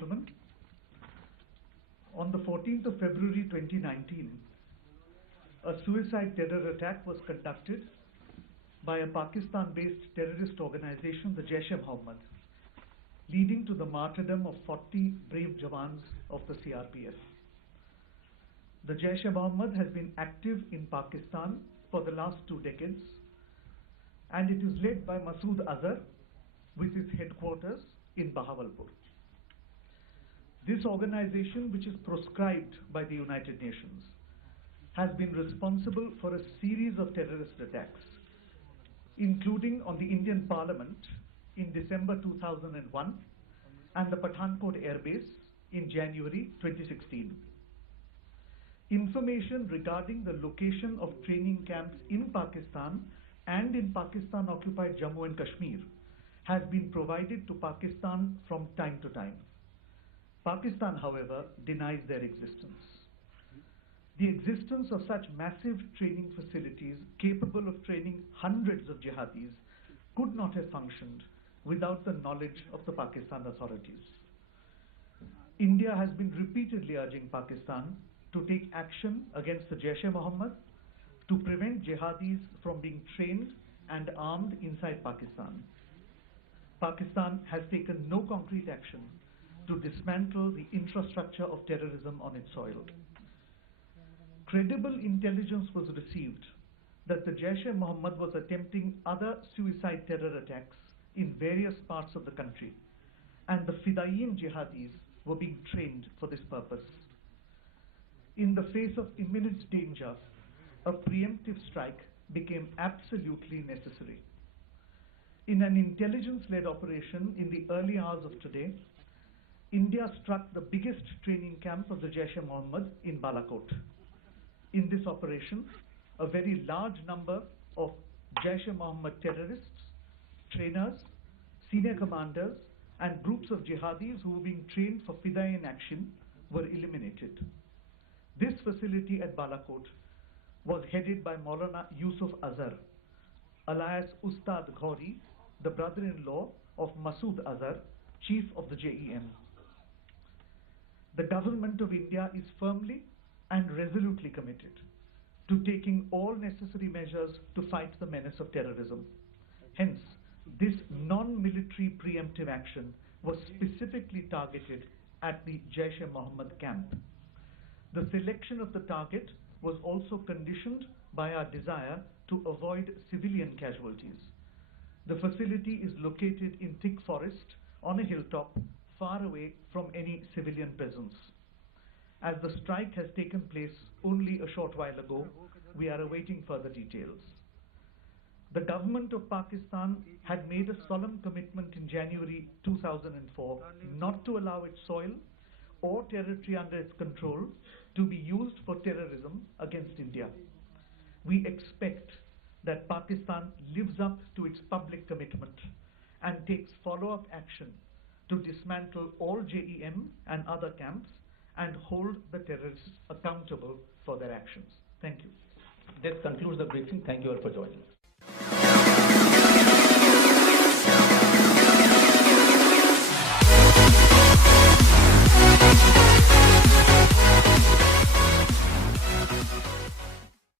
gentlemen, on the 14th of February 2019, a suicide terror attack was conducted by a Pakistan-based terrorist organization, the Jaish-e-Mohammed, leading to the martyrdom of 40 brave Jawans of the CRPF. The Jaish-e-Mohammed has been active in Pakistan for the last 2 decades, and it is led by Masood Azhar with its headquarters in Bahawalpur. This organization, which is proscribed by the United Nations, has been responsible for a series of terrorist attacks, including on the Indian Parliament in December 2001 and the Pathankot Air Base in January 2016. Information regarding the location of training camps in Pakistan and in Pakistan-occupied Jammu and Kashmir has been provided to Pakistan from time to time. Pakistan, however, denies their existence. The existence of such massive training facilities capable of training hundreds of jihadis could not have functioned without the knowledge of the Pakistan authorities. India has been repeatedly urging Pakistan to take action against the Jaish-e-Mohammed to prevent jihadis from being trained and armed inside Pakistan. Pakistan has taken no concrete action to dismantle the infrastructure of terrorism on its soil. Credible intelligence was received that the Jaish-e-Mohammed was attempting other suicide terror attacks in various parts of the country, and the Fidaiyin jihadis were being trained for this purpose. In the face of imminent danger, a preemptive strike became absolutely necessary. In an intelligence-led operation in the early hours of today, India struck the biggest training camp of the Jaish-e-Mohammed in Balakot. In this operation, a very large number of Jaish-e-Mohammed terrorists, trainers, senior commanders, and groups of jihadis who were being trained for Fidaiyin action were eliminated. This facility at Balakot was headed by Maulana Yusuf Azhar, alias Ustad Ghori, the brother-in-law of Masood Azhar, chief of the JEM. The government of India is firmly and resolutely committed to taking all necessary measures to fight the menace of terrorism. Hence, this non-military preemptive action was specifically targeted at the Jaish-e-Mohammed camp. The selection of the target was also conditioned by our desire to avoid civilian casualties. The facility is located in thick forest on a hilltop far away from any civilian presence. As the strike has taken place only a short while ago, we are awaiting further details. The government of Pakistan had made a solemn commitment in January 2004 not to allow its soil or territory under its control to be used for terrorism against India. We expect that Pakistan lives up to its public commitment and takes follow-up action to dismantle all JEM and other camps and hold the terrorists accountable for their actions. Thank you. This concludes the briefing. Thank you all for joining.